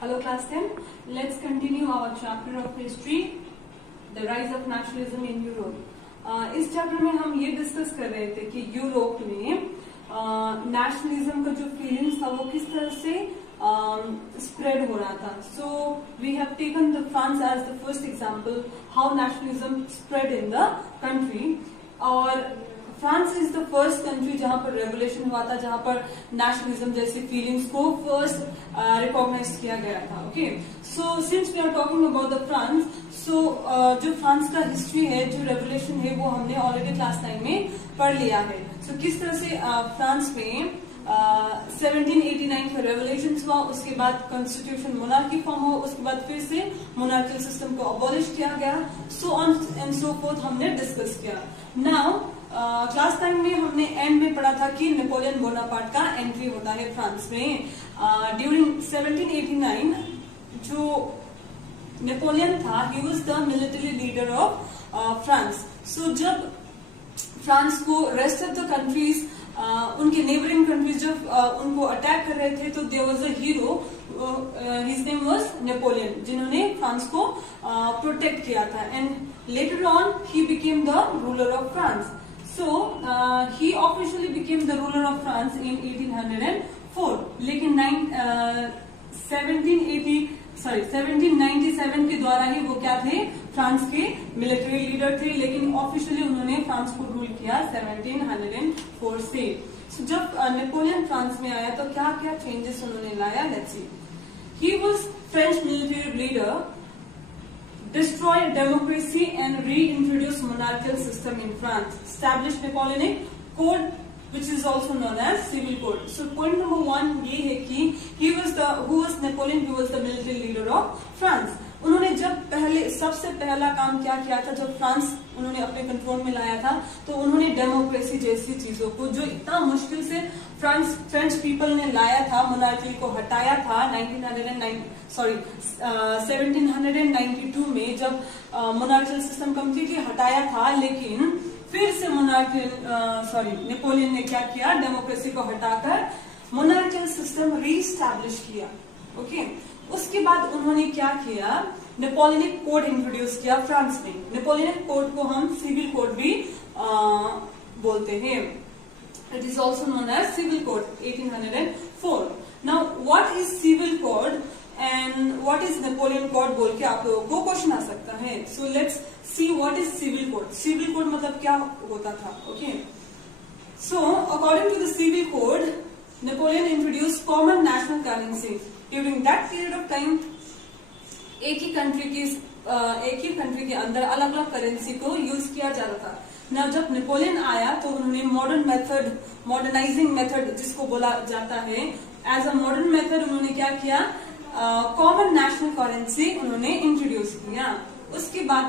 Hello class 10. Let's continue our chapter of history, the rise of nationalism in Europe. इस chapter में हम ये discuss कर रहे थे कि यूरोप में नेशनलिज्म का जो फीलिंग्स था वो किस तरह से स्प्रेड हो रहा था. So we have taken the France as the first example how nationalism spread in the country. और France is the first country जहां पर रेवोल्यूशन हुआ था, जहां पर नेशनलिज्म जैसी फीलिंग्स को फर्स्ट रिकॉग्नाइज किया गया था. Okay, so since we are talking about the France, so जो फ्रांस का हिस्ट्री है, जो रेवोल्यूशन है, वो हमने ऑलरेडी क्लास 9 में पढ़ लिया है. सो किस तरह से फ्रांस में 1789 का रेवोल्यूशन हुआ, उसके बाद कॉन्स्टिट्यूशन मोनार्की फॉर्म हुआ, उसके बाद फिर से मोनार्कियल सिस्टम को अबॉलिश किया गया. So on and so fourth हमने डिस्कस किया. नाउ क्लास 9 में हमने एंड में पढ़ा था कि नेपोलियन बोनापार्ट का एंट्री होता है फ्रांस में. ड्यूरिंग 1789 जो नेपोलियन था, he was the military leader of France. So जब फ्रांस को रेस्ट ऑफ द कंट्रीज, उनके नेबरिंग कंट्रीज जब उनको अटैक कर रहे थे, तो there was a hero, his name was Napoleon, जिन्होंने फ्रांस को प्रोटेक्ट किया था. And later on he became the ruler of France. So he officially became the ruler of France in 1804. लेकिन 1797 के द्वारा ही वो क्या थे, फ्रांस के मिलिट्री लीडर थे. लेकिन ऑफिशियली उन्होंने फ्रांस को रूल किया 1704 से. So, जब नेपोलियन फ्रांस में आया तो क्या क्या चेंजेस उन्होंने लाया, let's see. He was French military leader, destroyed democracy and reintroduced monarchical system in France, established Napoleonic code which is also known as civil code. So point number 1 ये है कि who was Napoleon, who was the military leader of France. उन्होंने जब सबसे पहला काम क्या किया था, जब फ्रांस उन्होंने अपने कंट्रोल में लाया था, तो उन्होंने डेमोक्रेसी जैसी चीजों को, जो इतना मुश्किल से फ्रेंच पीपल ने लाया था, मोनार्की को हटाया था 1792 में, जब मोनार्कियल सिस्टम कम्प्लीटली हटाया था. लेकिन फिर से नेपोलियन ने क्या किया, डेमोक्रेसी को हटाकर मोनार्कियल सिस्टम रीस्टैब्लिश किया. ओके, उसके बाद उन्होंने क्या किया, नेपोलियनिक कोड इंट्रोड्यूस किया फ्रांस में. नेपोलियनिक कोड को हम सिविल कोड भी बोलते हैं. It is also known as civil code 1804. Now what is civil code and what is Napoleon code बोल के आप लोगों को क्वेश्चन आ सकता है. So let's see what is civil code. Civil code मतलब क्या होता था. Okay, so according to the civil code, Napoleon introduce common national currency. During that period of time एक ही कंट्री के अंदर अलग अलग करेंसी को यूज किया जा रहा था. ना जब नेपोलियन आया तो उन्होंने मॉडर्नाइजिंग मेथड जिसको बोला जाता है, एज अ मॉडर्न मेथड उन्होंने क्या किया, कॉमन नेशनल करेंसी उन्होंने इंट्रोड्यूस किया. उसके बाद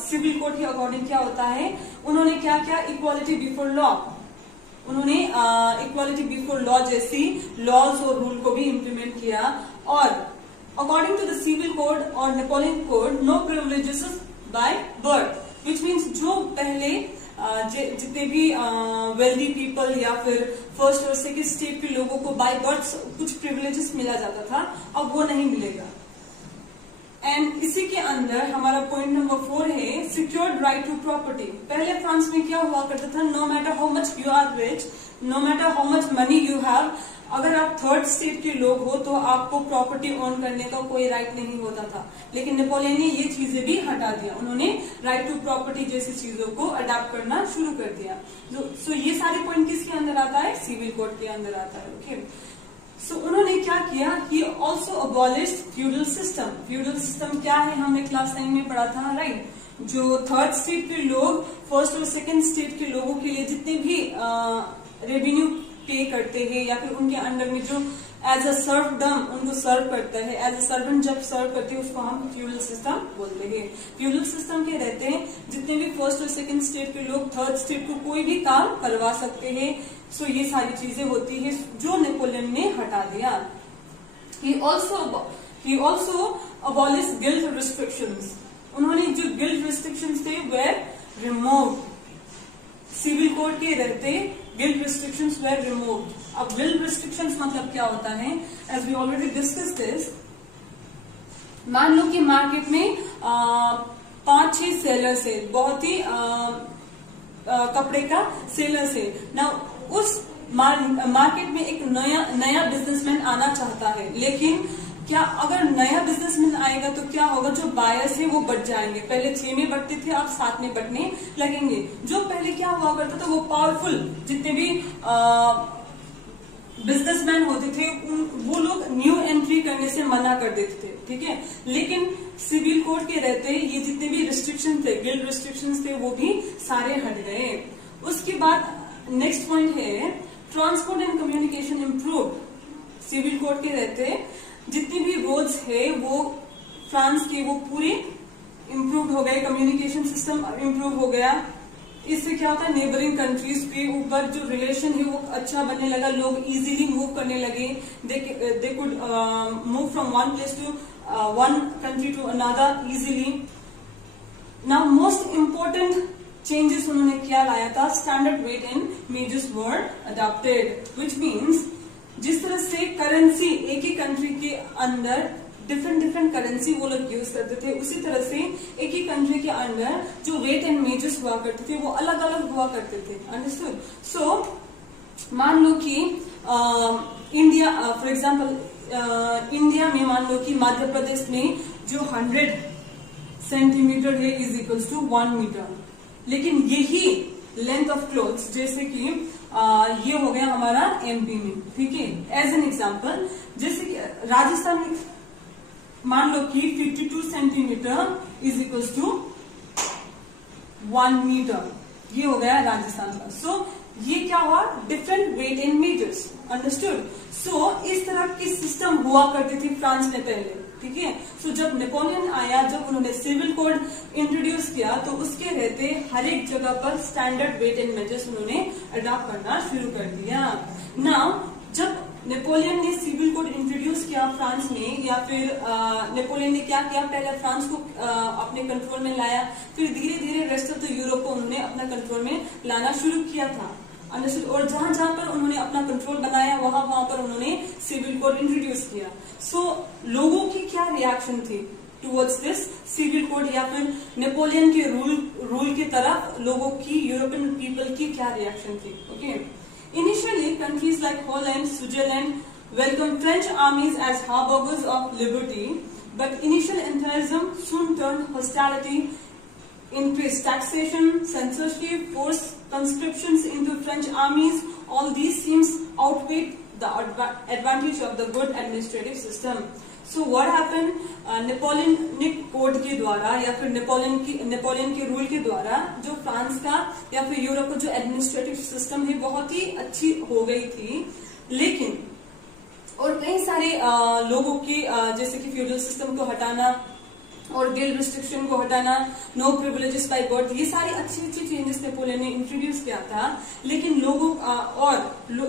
सिविल कोड के अकॉर्डिंग क्या होता है, उन्होंने क्या किया, इक्वालिटी बिफोर लॉ, उन्होंने इक्वालिटी बिफोर लॉ जैसी लॉज और रूल को भी इम्प्लीमेंट किया. और according to the civil code और Napoleon code, no privileges by birth, which means जो पहले जितने भी वेल्दी पीपल या फिर फर्स्ट और सेकेंड स्टेट के लोगों को बाय बर्थ कुछ प्रिविलेजेस मिला जाता था, अब वो नहीं मिलेगा. एंड इसी के अंदर हमारा पॉइंट नंबर 4 है सिक्योर्ड राइट टू प्रॉपर्टी. पहले फ्रांस में क्या हुआ करता था, no matter how much you are rich, no matter how much money you have, अगर आप थर्ड स्टेट के लोग हो तो आपको प्रॉपर्टी ओन करने का कोई राइट नहीं होता था. लेकिन नेपोलियन ने ये चीजें भी हटा दिया. उन्होंने राइट टू प्रॉपर्टी जैसी चीजों को अडॉप्ट करना शुरू कर दिया. सो ये सारे पॉइंट किसके अंदर आता है, सिविल कोड के अंदर आता है. ओके, सो उन्होंने क्या किया, he also abolished feudal system. Feudal system क्या है, हमने क्लास 9 में पढ़ा था, राइट. जो थर्ड स्टेट के लोग फर्स्ट और सेकंड स्टेट के लोगों के लिए जितने भी रेवेन्यू पे करते हैं, या फिर उनके अंडर में जो एज अ सर्वडम उनको सर्व करता है, एज अ सर्वेंट जब सर्व करते हैं, उसको हम फ्यूडल सिस्टम बोलते हैं. फ्यूडल सिस्टम के रहते हैं जितने भी फर्स्ट और सेकंड स्टेट के लोग थर्ड स्टेट को कोई भी काम करवा सकते हैं. सो ये सारी चीजें होती है जो नेपोलियन ने हटा दिया. He also abolish guild restrictions. उन्होंने जो गिल्ड रिस्ट्रिक्शंस थे वेर रिमूव्ड. सिविल कोड के रहते गिल्ड रिस्ट्रिक्शंस वेर रिमूव्ड. अब गिल्ड रिस्ट्रिक्शंस मतलब क्या होता है, as we already discuss this, मान लो कि मार्केट में 5-6 सेलर्स है, बहुत ही कपड़े का सेलर्स है ना। उस मार्केट में एक नया बिजनेसमैन आना चाहता है, लेकिन क्या अगर नया बिजनेसमैन आएगा तो क्या होगा, जो बायर्स है वो बढ़ जाएंगे। पहले 6 में बढ़ते थे, अब 7 में बढ़ने लगेंगे। जो पहले क्या हुआ करता था, वो पावरफुल जितने भी बिजनेसमैन होते थे वो लोग न्यू एंट्री करने से मना कर देते थे, ठीक है। लेकिन सिविल कोड के रहते ये जितने भी रिस्ट्रिक्शन थे, गिल्ड रिस्ट्रिक्शंस थे, वो भी सारे हट गए। उसके बाद नेक्स्ट पॉइंट है transport and communication improve. Civil code के रहते जितनी भी रोड्स है वो फ्रांस के वो पूरे इम्प्रूव हो गए, कम्युनिकेशन सिस्टम इम्प्रूव हो गया। इससे क्या होता है, नेबरिंग कंट्रीज के ऊपर जो रिलेशन है वो अच्छा बनने लगा, लोग इजीली मूव करने लगे। They could move from one place to one country to another easily. Now most important changes उन्होंने क्या लाया था, standard weight and measures were adopted, which means जिस तरह से करेंसी एक ही कंट्री के अंदर डिफरेंट करेंसी वो लोग यूज करते थे, उसी तरह से एक ही कंट्री के अंदर जो वेट एंड मेजर्स हुआ करते थे वो अलग अलग हुआ करते थे। अंडरस्टूड। सो मान लो कि इंडिया फॉर एग्जांपल इंडिया में मान लो कि मध्य प्रदेश में जो 100 सेंटीमीटर है इज इक्वल्स टू 1 मीटर, लेकिन यही लेंथ ऑफ क्लोथ्स जैसे कि ये हो गया हमारा एमपी में, ठीक है। एज एन एग्जांपल जैसे कि राजस्थान में मान लो कि 52 centimetre is equals to 1 metre, ये हो गया राजस्थान का। सो ये क्या हुआ, different weight and measures. Understood. So इस तरह की सिस्टम हुआ करती थी फ्रांस में पहले, ठीक है। सो जब नेपोलियन आया, जब उन्होंने सिविल कोड इंट्रोड्यूस किया, तो उसके रहते हर एक जगह पर स्टैंडर्ड वेट एंड मेजर्स उन्होंने अडॉप्ट करना शुरू कर दिया। नाउ जब नेपोलियन ने सिविल कोड इंट्रोड्यूस किया फ्रांस में, या फिर नेपोलियन ने क्या किया, पहले फ्रांस को अपने कंट्रोल में लाया, फिर धीरे धीरे रेस्ट ऑफ द यूरोप को उन्होंने अपना कंट्रोल में लाना शुरू किया था। अंडरस्टूड। और जहां जहां पर उन्होंने अपना कंट्रोल बनाया वहां पर उन्होंने सिविल कोड इंट्रोड्यूस किया। सो लोगों की क्या रिएक्शन थी टुवर्ड्स दिस सिविल कोड, या फिर नेपोलियन के रूल की तरफ लोगों की, यूरोपियन पीपल की क्या रिएक्शन थी। Okay. Initially countries like Holland, Switzerland welcome French armies as harbingers of liberty, but initial enthusiasm soon turned hostility, increased taxation, censorship, forced conscriptions into French armies. All these seems outweighed the advantage of the good administrative system. So what happened? Napoleonic code के द्वारा या फिर Napoleon के rule के द्वारा जो France का या फिर यूरोप का जो एडमिनिस्ट्रेटिव सिस्टम है बहुत ही अच्छी हो गई थी, लेकिन और कई सारे लोगों की जैसे कि फ्यूडल सिस्टम को हटाना और गिल्ड रिस्ट्रिक्शन को हटाना, नो प्रिविलेजेस बाय बर्थ, ये सारी अच्छी चेंजेस नेपोलियन ने इंट्रोड्यूस किया था। लेकिन लोगों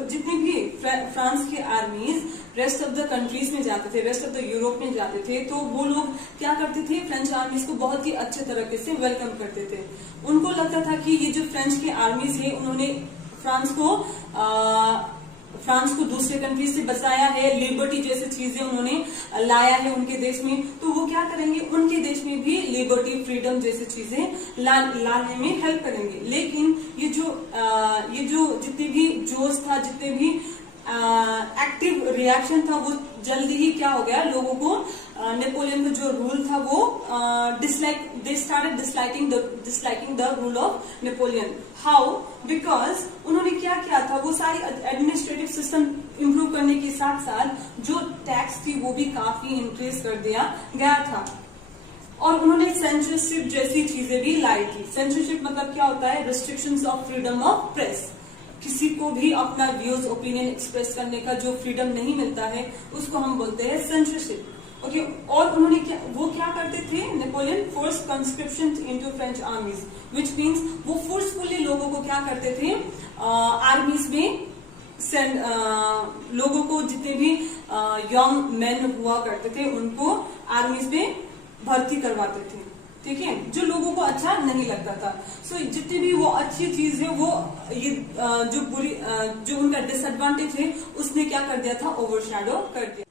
जितनी भी फ्रांस की आर्मीज रेस्ट ऑफ द कंट्रीज में जाते थे, रेस्ट ऑफ द यूरोप में जाते थे, तो वो लोग क्या करते थे, फ्रेंच आर्मीज को बहुत ही अच्छे तरीके से वेलकम करते थे। उनको लगता था कि ये जो फ्रेंच की आर्मीज है उन्होंने फ्रांस को दूसरे कंट्रीज से बचाया है, लिबर्टी जैसी चीजें उन्होंने लाया है उनके देश में, तो वो क्या करेंगे, उनके देश में भी लिबर्टी, फ्रीडम जैसी चीजें लाने में हेल्प करेंगे। लेकिन ये जो जितने भी जोश था, जितने भी एक्टिव रिएक्शन था, वो जल्दी ही क्या हो गया, लोगों को नेपोलियन का जो रूल था वो they started disliking the rule of Napoleon. How? Because उन्होंने क्या किया था, वो सारी एडमिनिस्ट्रेटिव सिस्टम इंप्रूव करने के साथ साथ जो टैक्स थी वो भी काफी इंक्रीज कर दिया गया था, और उन्होंने सेंसरशिप जैसी चीजें भी लाई थी। सेंसरशिप मतलब क्या होता है, restrictions of freedom of press. किसी को भी अपना व्यूज, ओपिनियन एक्सप्रेस करने का जो फ्रीडम नहीं मिलता है उसको हम बोलते हैं सेंसरशिप। ओके। और उन्होंने क्या करते थे, Napoleon force conscription into French आर्मीज, which means वो फोर्सफुली लोगों को क्या करते थे, आर्मीज में लोगों को, जितने भी यंग मैन हुआ करते थे उनको आर्मीज में भर्ती करवाते थे, ठीक है, जो लोगों को अच्छा नहीं लगता था। सो जितनी भी वो अच्छी चीज है वो ये जो उनका डिसएडवांटेज है उसने क्या कर दिया था, ओवरशैडो कर दिया।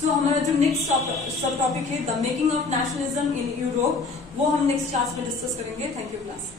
सो हमारा जो नेक्स्ट सब टॉपिक है the making of nationalism in Europe, वो हम नेक्स्ट क्लास में डिस्कस करेंगे। Thank you class.